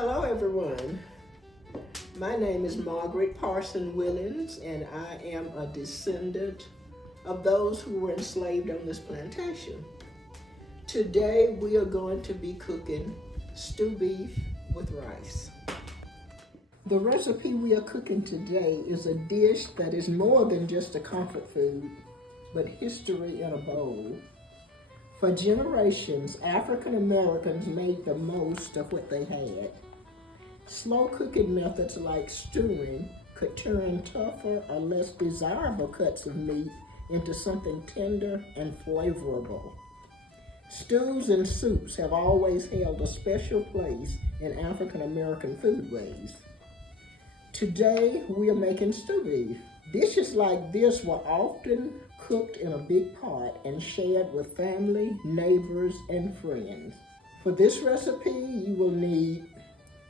Hello everyone, my name is Margaret Parson Willens and I am a descendant of those who were enslaved on this plantation. Today we are going to be cooking stew beef with rice. The recipe we are cooking today is a dish that is more than just a comfort food, but history in a bowl. For generations, African Americans made the most of what they had. Slow cooking methods like stewing could turn tougher or less desirable cuts of meat into something tender and flavorful. Stews and soups have always held a special place in African American foodways. Today, we are making stew beef. Dishes like this were often cooked in a big pot and shared with family, neighbors, and friends. For this recipe, you will need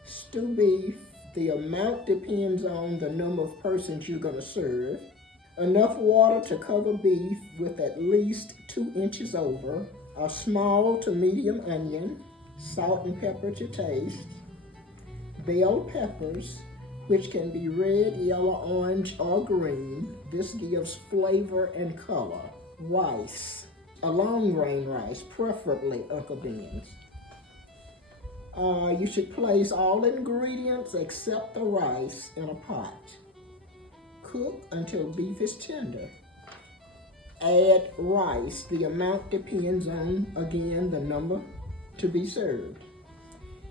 stew beef. The amount depends on the number of persons you're going to serve. Enough water to cover beef with at least 2 inches over. A small to medium onion, salt and pepper to taste. Bell peppers, which can be red, yellow, orange, or green. This gives flavor and color. Rice, a long grain rice, preferably Uncle Ben's. You should place all ingredients except the rice in a pot. Cook until beef is tender. Add rice. The amount depends on, again, the number to be served.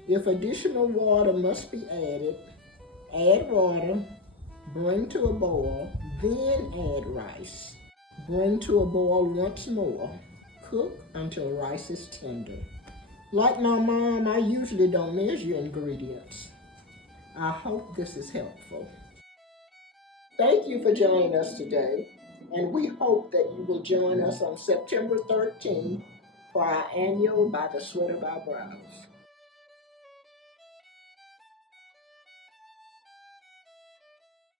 If additional water must be added, add water, bring to a boil, then add rice. Bring to a boil once more. Cook until rice is tender. Like my mom, I usually don't measure ingredients. I hope this is helpful. Thank you for joining us today, and we hope that you will join us on September 13th for our annual By the Sweat of Our Brows.